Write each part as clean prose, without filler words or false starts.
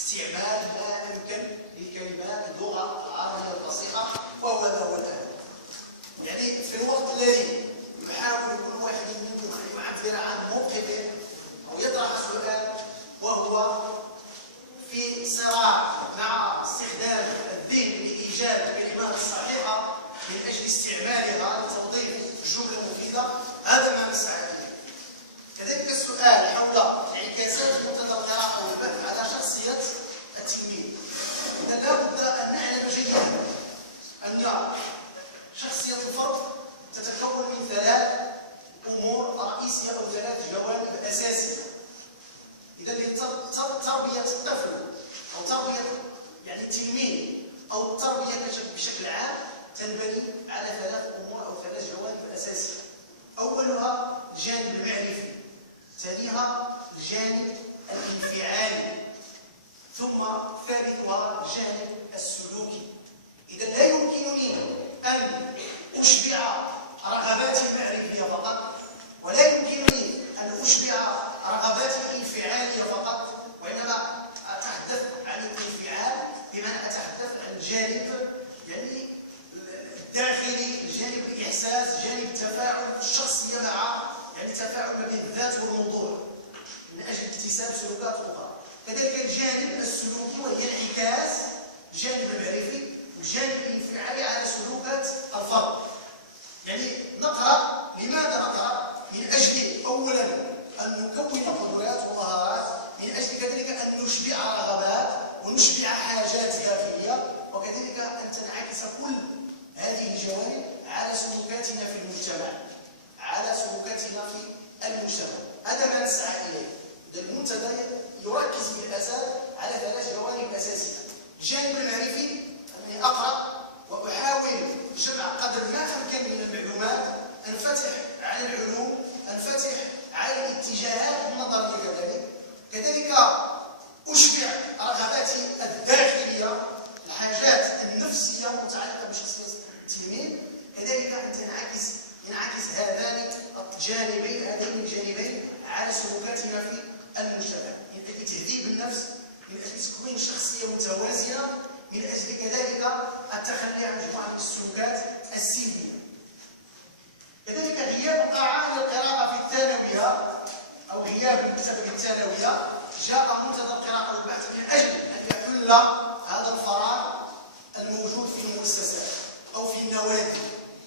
استعمال ما أمكن للكلمات اللغة العربية الفصيحة، وهو ذا هو الآن. يعني في الوقت الذي يحاول كل واحد منكم أن يعبر عن موقفه أو يطرح سؤال وهو في صراع مع استخدام الذهن لإيجاد الكلمات الصحيحة من أجل استعمالها لتوظيف الجملة المفيدة، هذا ما نسعى إليه. كذلك السؤال حول انعكاسات منتدى القراءة والبحث على شخصية التلميذ. إذا لابد أن نعلم جيدا أن شخصية الفرد تتكون من ثلاث أمور رئيسية أو ثلاث جوانب أساسية. إذا تربية الطفل أو تربية يعني التلميذ أو التربية بشكل عام تنبني على ثلاث أمور أو ثلاث جوانب أساسية. أولها الجانب المعرفي، ثانيها الجانب الانفعالي، ثم ثالثها الجانب السلوكي. إذا لا يمكنني أن أشبع رغباتي المعرفية فقط، ولا يمكنني أن أشبع رغباتي الانفعالية فقط، وإنما أتحدث عن الانفعال بمعنى أتحدث عن الجانب يعني الداخلي، الجانب الإحساس، جانب التفاعل الشخصية مع يعني التفاعل ما بين الذات والموضوع من أجل اكتساب سلوكات أخرى. كذلك الجانب السلوكي وهي انعكاس الجانب المعرفي والجانب الانفعالي على سلوكات الفرد. يعني نقرأ، لماذا نقرأ؟ من أجل أولا أن نكون قدرات ومهارات، من أجل كذلك أن نشبع رغبات ونشبع حاجات داخلية، وكذلك أن تنعكس كل هذه الجوانب على سلوكاتنا في المجتمع، على سلوكاتنا في المجتمع. هذا ما نسعى إليه. المنتدى يركز بالأساس على ثلاث جوانب أساسية. الجانب المعرفي أنني أقرأ وأحاول جمع قدر ما أمكن من المعلومات، أنفتح على العلوم، أنفتح على الاتجاهات النظرية، كذلك أشبع رغباتي الداخلية، الحاجات النفسية المتعلقة بشخصية التلميذ، كذلك أن ينعكس هذين الجانبين على سلوكاتنا في المجتمع، من أجل تهذيب النفس، من أجل تكوين شخصية متوازنة، من أجل كذلك التخلي عن مجموعة من السلوكات السلبية. كذلك غياب قاعات القراءة في الثانوية أو غياب المكتبة الثانوية، جاء منتدى القراءة والبحث من أجل أن يحل هذا الفراغ الموجود في المؤسسات أو في النوادي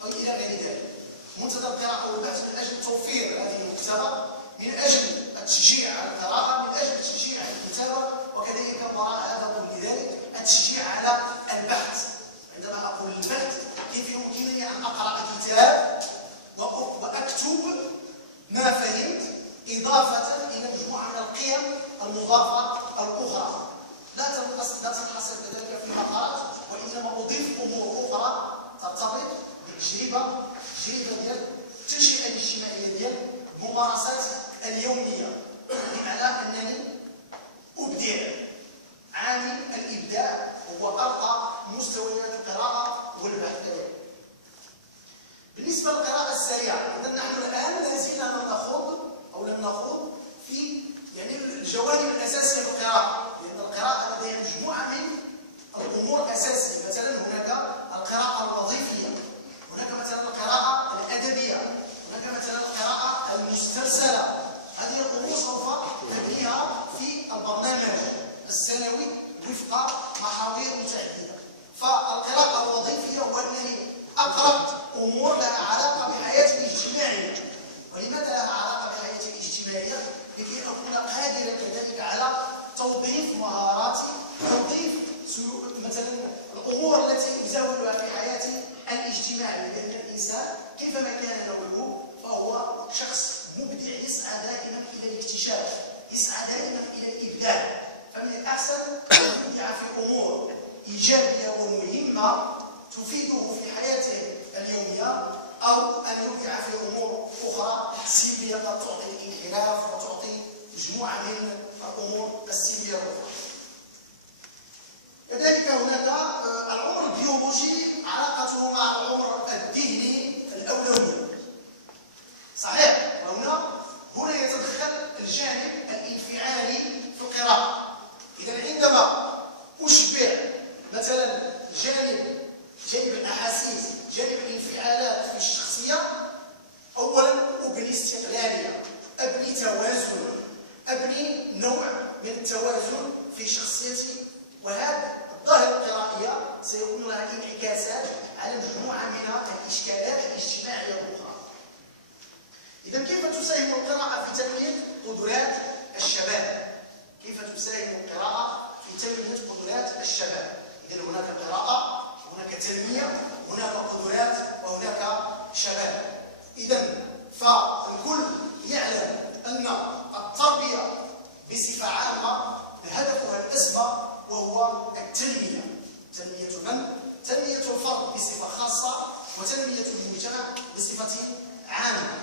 أو إلى غير ذلك. منتدى القراءة والبحث من أجل توفير هذه المكتبة، من أجل التشجيع على القراءة، من أجل التشجيع على الكتابة، وكذلك وراء هذا ذلك التشجيع على البحث. عندما أقول البحث، كيف يمكنني أن أقرأ كتاب وأكتب ما فهمت إضافة إلى مجموعة من القيم المضافة الأخرى. لا تنحصر كذلك في مقالات، وإنما أضيف أمور أخرى ترتبط بالتجربة ديال التنشئة الاجتماعية ديال الممارسات اليومية، بمعنى أنني أبدع. عامل الإبداع هو أرقى مستويات القراءة والبحث. بالنسبة للقراءة السريعة، إذا نحن الآن لازلنا لم نخوض في يعني الجوانب الأساسية في القراءة، لأن القراءة لديها مجموعة من الأمور الأساسية. مثلا هناك القراءة الوظيفية، هناك مثلا القراءة الأدبية، هناك مثلا القراءة المسترسلة. هذه الأمور سوف نبنيها في البرنامج السنوي وفق محاور متعددة. فالقراءة الوظيفية هو أنني أقرأ أمور لها علاقة بحياتي الاجتماعية. ولماذا لها علاقة بحياتي الاجتماعية؟ لكي أكون قادرا كذلك على توظيف مهاراتي، توظيف مثلا الأمور التي أزاولها في حياتي الاجتماعية. لأن الإنسان كيفما كان نوعه فهو شخص مبدع، يسعى دائما إلى الاكتشاف، يسعى دائما إلى الإبداع. فمن الأحسن أن يبدع في أمور إيجابية ومهمة تفيده في حياته اليومية، أو أن يبدع في أمور أخرى سلبية قد تعطي الانحراف وتعطي مجموعة من الأمور السلبية الأخرى. كذلك هناك العمر البيولوجي، علاقته مع العمر الذهني الأولوي. صحيح، هنا يتدخل الجانب الانفعالي في القراءة. إذا عندما نوع من التوازن في شخصية، وهذه الظاهرة القرائية سيكون لها انعكاسات على مجموعة من الإشكالات الاجتماعية الأخرى. إذا كيف تساهم القراءة في تنمية قدرات الشباب؟ كيف تساهم القراءة في تنمية قدرات الشباب؟ إذا هناك قراءة، هناك تنمية، هناك قدرات، وهناك شباب. إذا فالكل يعلم أن التربية بصفة عامة هدفها الأسمى وهو التنمية. تنمية من؟ تنمية الفرد بصفة خاصة، وتنمية المجتمع بصفة عامة.